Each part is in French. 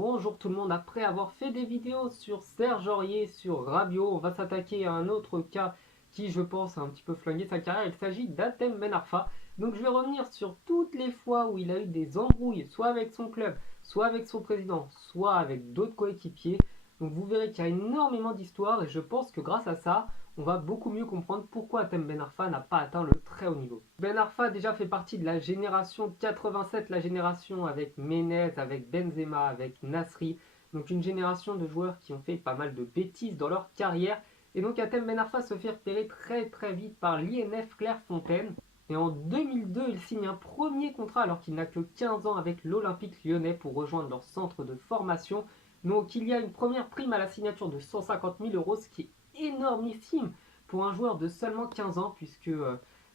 Bonjour tout le monde, après avoir fait des vidéos sur Serge Aurier, sur Rabiot, on va s'attaquer à un autre cas qui je pense a un petit peu flingué sa carrière. Il s'agit d'Hatem Ben Arfa. Donc je vais revenir sur toutes les fois où il a eu des embrouilles, soit avec son club, soit avec son président, soit avec d'autres coéquipiers. Donc vous verrez qu'il y a énormément d'histoires et je pense que grâce à ça, on va beaucoup mieux comprendre pourquoi Hatem Ben Arfa n'a pas atteint le très haut niveau. Ben Arfa déjà fait partie de la génération 87, la génération avec Menez, avec Benzema, avec Nasri. Donc une génération de joueurs qui ont fait pas mal de bêtises dans leur carrière. Et donc Hatem Ben Arfa se fait repérer très vite par l'INF Clairefontaine. Et en 2002, il signe un premier contrat alors qu'il n'a que 15 ans avec l'Olympique lyonnais pour rejoindre leur centre de formation. Donc il y a une première prime à la signature de 150 000 euros, ce qui est énormissime pour un joueur de seulement 15 ans, puisque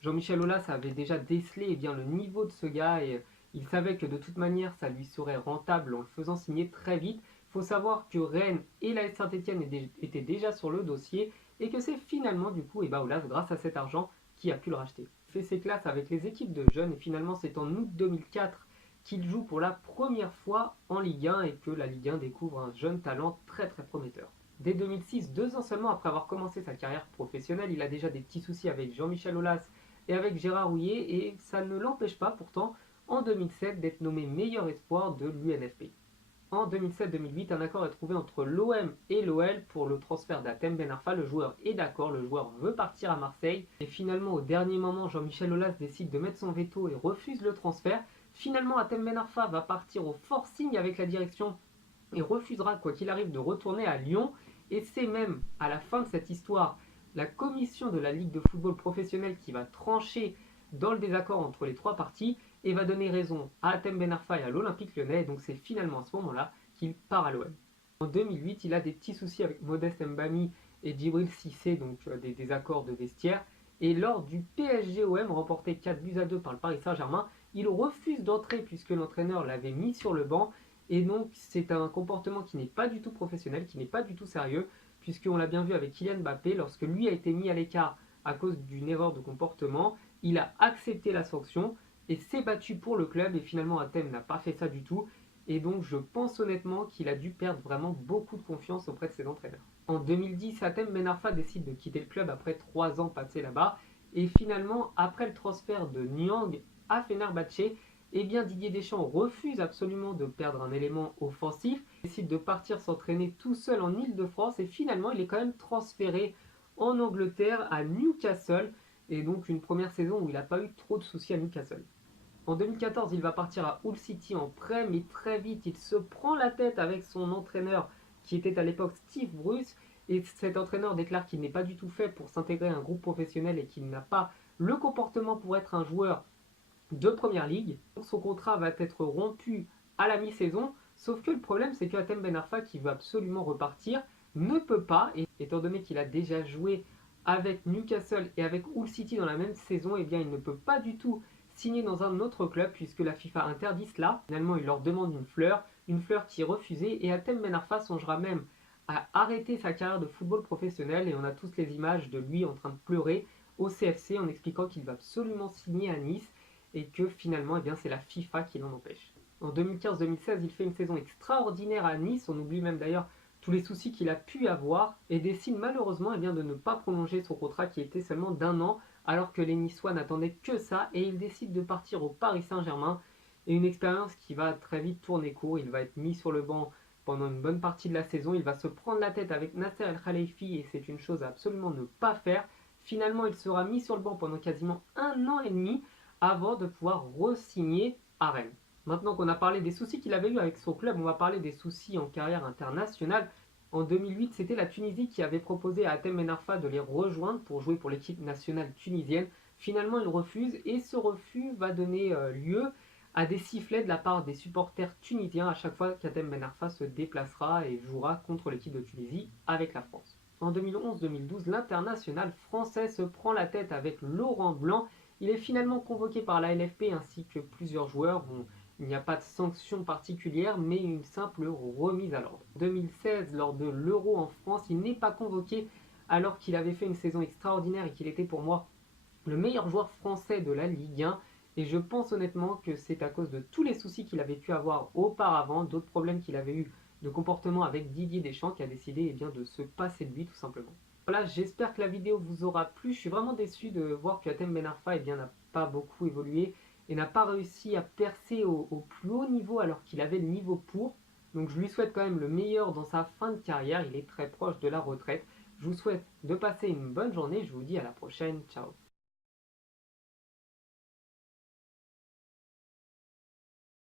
Jean-Michel Aulas avait déjà décelé le niveau de ce gars et il savait que de toute manière ça lui serait rentable en le faisant signer très vite. Il faut savoir que Rennes et l'AS Saint-Etienne étaient déjà sur le dossier et que c'est finalement du coup Aulas, grâce à cet argent, qui a pu le racheter. Il fait ses classes avec les équipes de jeunes et finalement c'est en août 2004 qu'il joue pour la première fois en Ligue 1 et que la Ligue 1 découvre un jeune talent très prometteur. Dès 2006, 2 ans seulement après avoir commencé sa carrière professionnelle, il a déjà des petits soucis avec Jean-Michel Aulas et avec Gérard Houllier, et ça ne l'empêche pas pourtant en 2007 d'être nommé meilleur espoir de l'UNFP. En 2007-2008, un accord est trouvé entre l'OM et l'OL pour le transfert d'Hatem Ben Arfa. Le joueur est d'accord, le joueur veut partir à Marseille. Et finalement, au dernier moment, Jean-Michel Aulas décide de mettre son veto et refuse le transfert. Finalement, Hatem Ben Arfa va partir au forcing avec la direction et refusera, quoi qu'il arrive, de retourner à Lyon. Et c'est même à la fin de cette histoire la commission de la Ligue de football professionnel qui va trancher dans le désaccord entre les trois parties et va donner raison à Hatem Ben Arfa et à l'Olympique lyonnais. Donc c'est finalement à ce moment-là qu'il part à l'OM. En 2008, il a des petits soucis avec Modeste Mbami et Djibril Cissé, donc des désaccords de vestiaire. Et lors du PSG-OM remporté 4-2 par le Paris Saint-Germain, il refuse d'entrer puisque l'entraîneur l'avait mis sur le banc. Et donc c'est un comportement qui n'est pas du tout professionnel, qui n'est pas du tout sérieux, puisqu'on l'a bien vu avec Kylian Mbappé, lorsque lui a été mis à l'écart à cause d'une erreur de comportement, il a accepté la sanction et s'est battu pour le club, et finalement Hatem n'a pas fait ça du tout. Et donc je pense honnêtement qu'il a dû perdre vraiment beaucoup de confiance auprès de ses entraîneurs. En 2010, Hatem Ben Arfa décide de quitter le club après 3 ans passés là-bas. Et finalement, après le transfert de Niang à Fenerbahçe, Didier Deschamps refuse absolument de perdre un élément offensif, décide de partir s'entraîner tout seul en Île-de-France et finalement il est quand même transféré en Angleterre à Newcastle, et donc une première saison où il n'a pas eu trop de soucis à Newcastle. En 2014, il va partir à Hull City en prêt, mais très vite, il se prend la tête avec son entraîneur qui était à l'époque Steve Bruce, et cet entraîneur déclare qu'il n'est pas du tout fait pour s'intégrer à un groupe professionnel et qu'il n'a pas le comportement pour être un joueur de première ligue. Son contrat va être rompu à la mi-saison, sauf que le problème c'est que Hatem Ben Arfa, qui veut absolument repartir, ne peut pas, et étant donné qu'il a déjà joué avec Newcastle et avec Hull City dans la même saison, il ne peut pas du tout signer dans un autre club puisque la FIFA interdit cela. Finalement, il leur demande une fleur qui est refusée, et Hatem Ben Arfa songera même à arrêter sa carrière de football professionnel, et on a tous les images de lui en train de pleurer au CFC en expliquant qu'il va absolument signer à Nice et que finalement c'est la FIFA qui l'en empêche. En 2015-2016, il fait une saison extraordinaire à Nice, on oublie même d'ailleurs tous les soucis qu'il a pu avoir, et décide malheureusement de ne pas prolonger son contrat qui était seulement d'1 an, alors que les Niçois n'attendaient que ça, et il décide de partir au Paris Saint-Germain, et une expérience qui va très vite tourner court. Il va être mis sur le banc pendant une bonne partie de la saison, il va se prendre la tête avec Nasser El Khelaïfi, et c'est une chose à absolument ne pas faire. Finalement, il sera mis sur le banc pendant quasiment 1 an et demi, avant de pouvoir re-signer à Rennes. Maintenant qu'on a parlé des soucis qu'il avait eu avec son club, on va parler des soucis en carrière internationale. En 2008, c'était la Tunisie qui avait proposé à Hatem Ben Arfa de les rejoindre pour jouer pour l'équipe nationale tunisienne. Finalement, il refuse, et ce refus va donner lieu à des sifflets de la part des supporters tunisiens à chaque fois qu'Hatem Ben Arfa se déplacera et jouera contre l'équipe de Tunisie avec la France. En 2011-2012, l'international français se prend la tête avec Laurent Blanc. Il est finalement convoqué par la LFP ainsi que plusieurs joueurs. Bon, il n'y a pas de sanction particulière, mais une simple remise à l'ordre. En 2016, lors de l'Euro en France, il n'est pas convoqué alors qu'il avait fait une saison extraordinaire et qu'il était pour moi le meilleur joueur français de la Ligue 1. Et je pense honnêtement que c'est à cause de tous les soucis qu'il avait pu avoir auparavant, d'autres problèmes qu'il avait eu de comportement avec Didier Deschamps, qui a décidé bien, de se passer de lui tout simplement. Voilà, j'espère que la vidéo vous aura plu. Je suis vraiment déçu de voir que Hatem Ben Arfa n'a pas beaucoup évolué et n'a pas réussi à percer au plus haut niveau alors qu'il avait le niveau pour. Donc je lui souhaite quand même le meilleur dans sa fin de carrière. Il est très proche de la retraite. Je vous souhaite de passer une bonne journée. Je vous dis à la prochaine. Ciao.